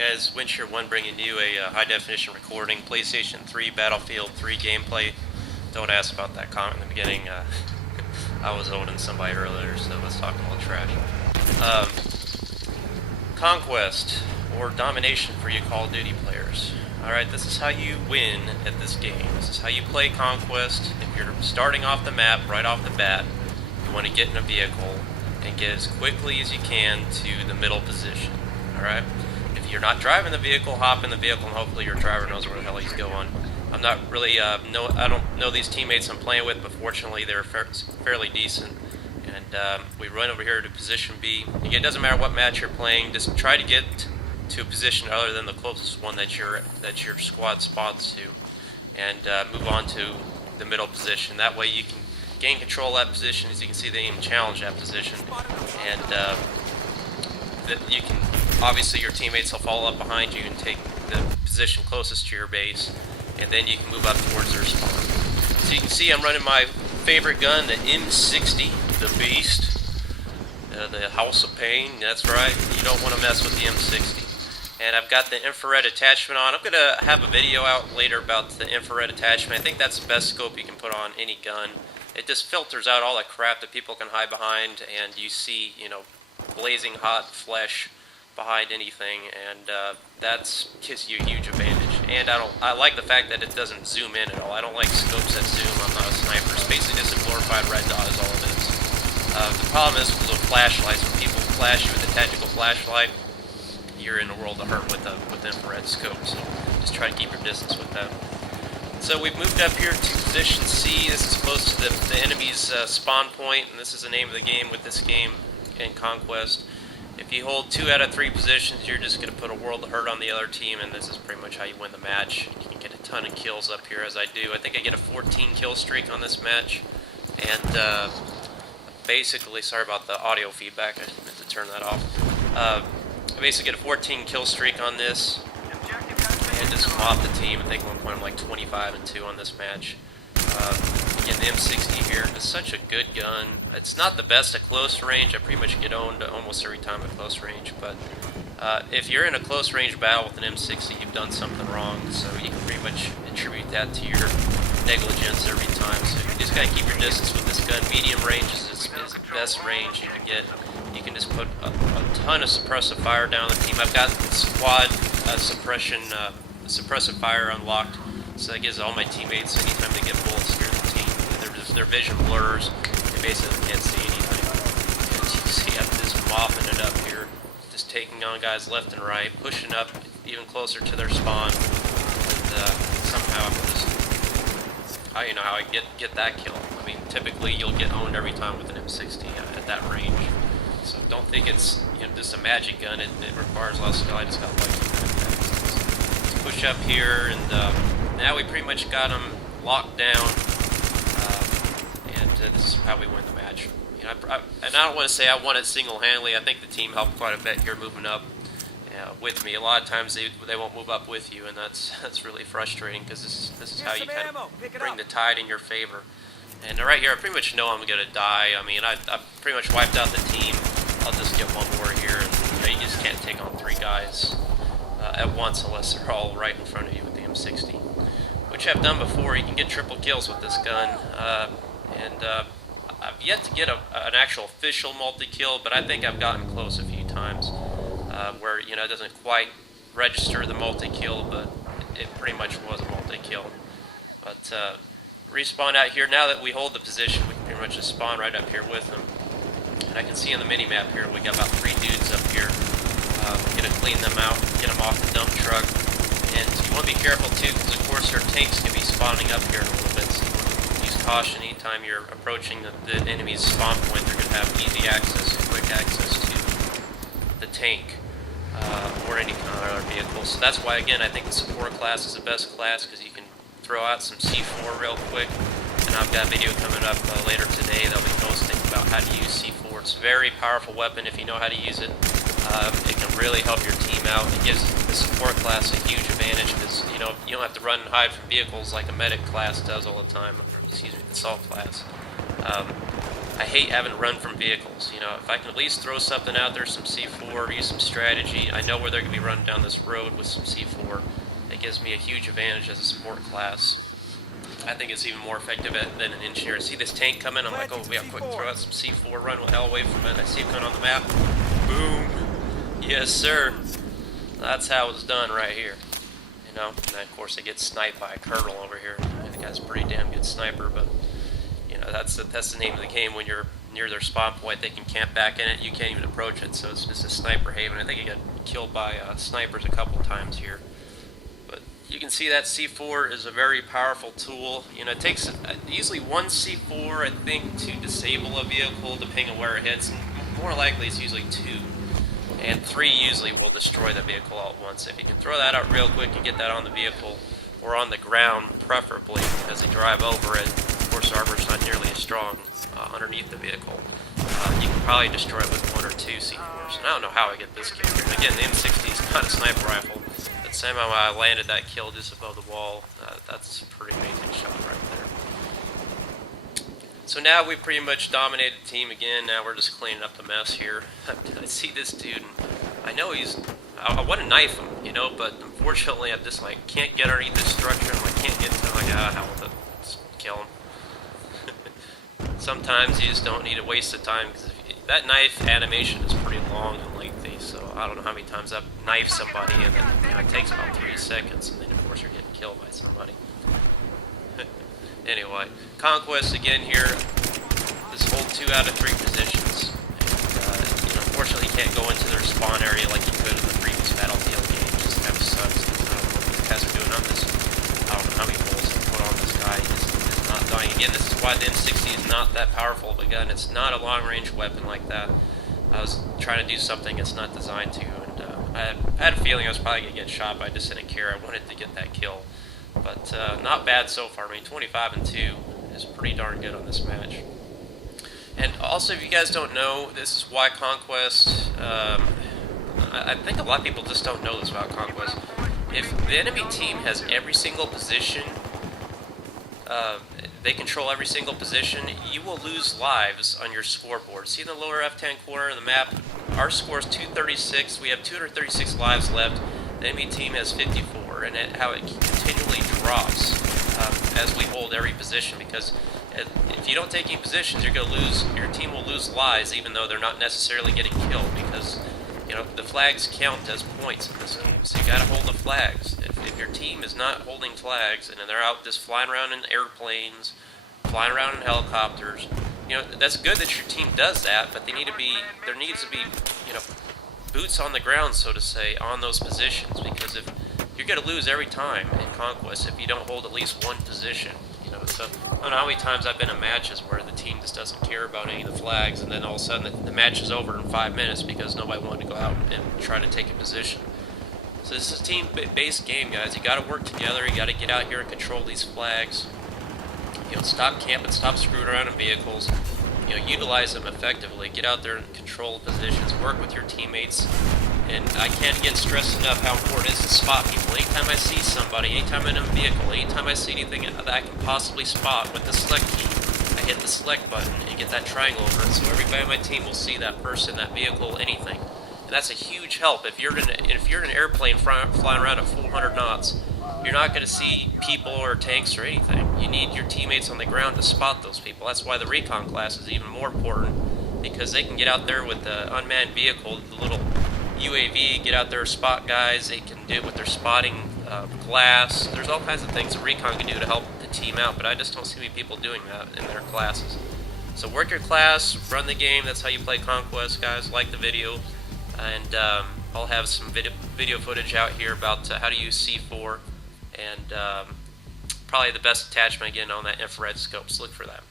Guys, Windshield1 bringing you a high-definition recording, PlayStation 3, Battlefield 3 gameplay. Don't ask about that comment in the beginning. I was owning somebody earlier, so let's talk a little trash. Conquest, or domination for you Call of Duty players. Alright, this is how you win at this game. This is how you play Conquest. If you're starting off the map, right off the bat, you want to get in a vehicle and get as quickly as you can to the middle position. Alright? If you're not driving the vehicle, hop in the vehicle and hopefully your driver knows where the hell he's going. I'm not really, I don't know these teammates I'm playing with, but fortunately they're fairly decent. And we run over here to position B. Again, it doesn't matter what match you're playing, just try to get to a position other than the closest one that your squad spawns to, and move on to the middle position. That way you can gain control of that position. As you can see, they even challenge that position, and that you can, obviously your teammates will follow up behind you and take the position closest to your base, and then you can move up towards their spawn. So you can see I'm running my favorite gun, the M60, the Beast, the House of Pain. That's right, you don't want to mess with the M60. And I've got the infrared attachment on. I'm going to have a video out later about the infrared attachment. I think that's the best scope you can put on any gun. It just filters out all that crap that people can hide behind, and you see, you know, blazing hot flesh behind anything, and that gives you a huge advantage. And I like the fact that it doesn't zoom in at all. I don't like scopes that zoom. I'm not a sniper. It's basically just a glorified red dot is all it is. The problem is with the flashlights. When people flash you with a tactical flashlight, you're in a world of hurt with infrared scope. So just try to keep your distance with that. So we've moved up here to position C. This is close to the enemy's spawn point, and this is the name of the game with this game in Conquest. If you hold 2 out of 3 positions, you're just going to put a world of hurt on the other team, and this is pretty much how you win the match. You can get a ton of kills up here, as I do. I think I get a 14 kill streak on this match, and basically, sorry about the audio feedback, I meant to turn that off. I basically get a 14 kill streak on this, and just off the team. I think at one point I'm like 25-2 on this match. Again, the M60 here is such a good gun. It's not the best at close range. I pretty much get owned almost every time at close range, but if you're in a close range battle with an M60, you've done something wrong, so you can pretty much attribute that to your negligence every time. So you just gotta keep your distance with this gun. Medium range is the best range you can get. You can just put a ton of suppressive fire down the team. I've got squad suppressive fire unlocked, so that gives all my teammates, anytime they get bullets near the team, their vision blurs, they basically can't see anything. And you can see I'm just mopping it up here, just taking on guys left and right, pushing up even closer to their spawn, and somehow I'm just, you know how I get that kill. I mean, typically you'll get owned every time with an M60 at that range. So don't think it's, you know, just a magic gun. It requires a lot of skill. I just got lucky with that. Push up here, and now we pretty much got them locked down, and this is how we win the match. You know, and I don't want to say I won it single-handedly. I think the team helped quite a bit here moving up with me. A lot of times they won't move up with you, and that's really frustrating, because this is how you kind of bring the tide in your favor. And right here, I pretty much know I'm going to die. I mean, I've pretty much wiped out the team. I'll just get one more here. And, you know, you just can't take on 3 guys at once unless they're all right in front of you with the M60. Which I've done before. You can get triple kills with this gun. I've yet to get an actual official multi-kill, but I think I've gotten close a few times. Where, you know, it doesn't quite register the multi-kill, but it pretty much was a multi-kill. But, respawn out here. Now that we hold the position, we can pretty much just spawn right up here with them. And I can see on the mini-map here, we got about 3 dudes up here. We're going to clean them out, get them off the dump truck. And you want to be careful too, because of course their tanks can be spawning up here in a little bit. So use caution anytime you're approaching the enemy's spawn point. They're going to have easy access, quick access to the tank. Or any kind of other vehicle. So that's why, again, I think the support class is the best class, because you can throw out some C4 real quick, and I've got a video coming up later today that'll be posting about how to use C4. It's a very powerful weapon if you know how to use it. It can really help your team out. It gives the support class a huge advantage, because you know you don't have to run and hide from vehicles like a medic class does all the time. Excuse me, the assault class. I hate having to run from vehicles. You know, if I can at least throw something out there, some C4, use some strategy, I know where they're going to be running down this road with some C4. It gives me a huge advantage as a support class. I think it's even more effective than an engineer. I see this tank coming, I'm like, oh, we have quick throw out some C4, run the hell away from it. I see it coming on the map. Boom. Yes, sir. That's how it's done right here. You know, and then of course I get sniped by a colonel over here. The guy's a pretty damn good sniper, but you know, that's the name of the game. When you're near their spawn point, they can camp back in it. You can't even approach it, so it's just a sniper haven. I think I got killed by snipers a couple times here. But you can see that C4 is a very powerful tool. You know, it takes usually one C4, I think, to disable a vehicle, depending on where it hits. And more likely, it's usually 2. And 3 usually will destroy the vehicle all at once. If you can throw that out real quick and get that on the vehicle, or on the ground, preferably, as they drive over it. Of course, armor's not nearly as strong underneath the vehicle. You can probably destroy it with 1 or 2 C4s. And I don't know how I get this kill here. And again, the M60 is not a sniper rifle. But somehow I landed that kill just above the wall. That's a pretty amazing shot right there. So now we've pretty much dominated the team again. Now we're just cleaning up the mess here. I see this dude, and I know I want to knife him, you know, but unfortunately I just like can't get underneath this structure. I'm like, can't get to him. Like, hell with it, just kill him. Sometimes you just don't need to waste the time, because that knife animation is pretty long and lengthy. So I don't know how many times I've knifed somebody, and then it takes about 3 seconds, and then of course you're getting killed by somebody. Anyway, Conquest again here. This hold 2 out of 3 positions. And, you know, unfortunately, you can't go into their spawn area like you could in the previous Battlefield game. It just kind of sucks. I don't know what these guys are doing on this. I don't know how many bullets I put on this guy. He just is not dying. Again, this is why the M60 is not that powerful of a gun. It's not a long-range weapon like that. I was trying to do something it's not designed to, and I had a feeling I was probably going to get shot, but I just didn't care. I wanted to get that kill. But not bad so far. I mean, 25-2 is pretty darn good on this match. And also, if you guys don't know, this is why Conquest, I think a lot of people just don't know this about Conquest. If the enemy team has every single position, they control every single position, you will lose lives on your scoreboard. See in the lower F10 corner of the map, our score is 236. We have 236 lives left. The enemy team has 54, and how it continually drops as we hold every position, because if you don't take any positions, you're going to lose. Your team will lose lives, even though they're not necessarily getting killed, because you know the flags count as points in this game. So you got to hold the flags. If your team is not holding flags and they're out just flying around in airplanes, flying around in helicopters, you know that's good that your team does that, but there needs to be, you know, boots on the ground, so to say, on those positions, because if you're going to lose every time in Conquest if you don't hold at least one position. You know, so I don't know how many times I've been in matches where the team just doesn't care about any of the flags, and then all of a sudden the match is over in 5 minutes because nobody wanted to go out and try to take a position. So this is a team-based game, guys. You got to work together. You got to get out here and control these flags. You know, stop camping, stop screwing around in vehicles. You know, utilize them effectively. Get out there and control positions. Work with your teammates. And I can't get stressed enough how important it is to spot people. Anytime I see somebody, anytime I'm in a vehicle, anytime I see anything that I can possibly spot with the select key, I hit the select button and get that triangle over it, so everybody on my team will see that person, that vehicle, anything. And that's a huge help. If you're in an airplane flying around at 400 knots, you're not going to see people or tanks or anything. You need your teammates on the ground to spot those people. That's why the recon class is even more important, because they can get out there with the unmanned vehicle, the little UAV, get out there, spot guys. They can do it with their spotting glass. There's all kinds of things that recon can do to help the team out, but I just don't see many people doing that in their classes. So work your class, run the game. That's how you play Conquest, guys. Like the video, and I'll have some video footage out here about how to use C4, and probably the best attachment again on that infrared scope, so look for that.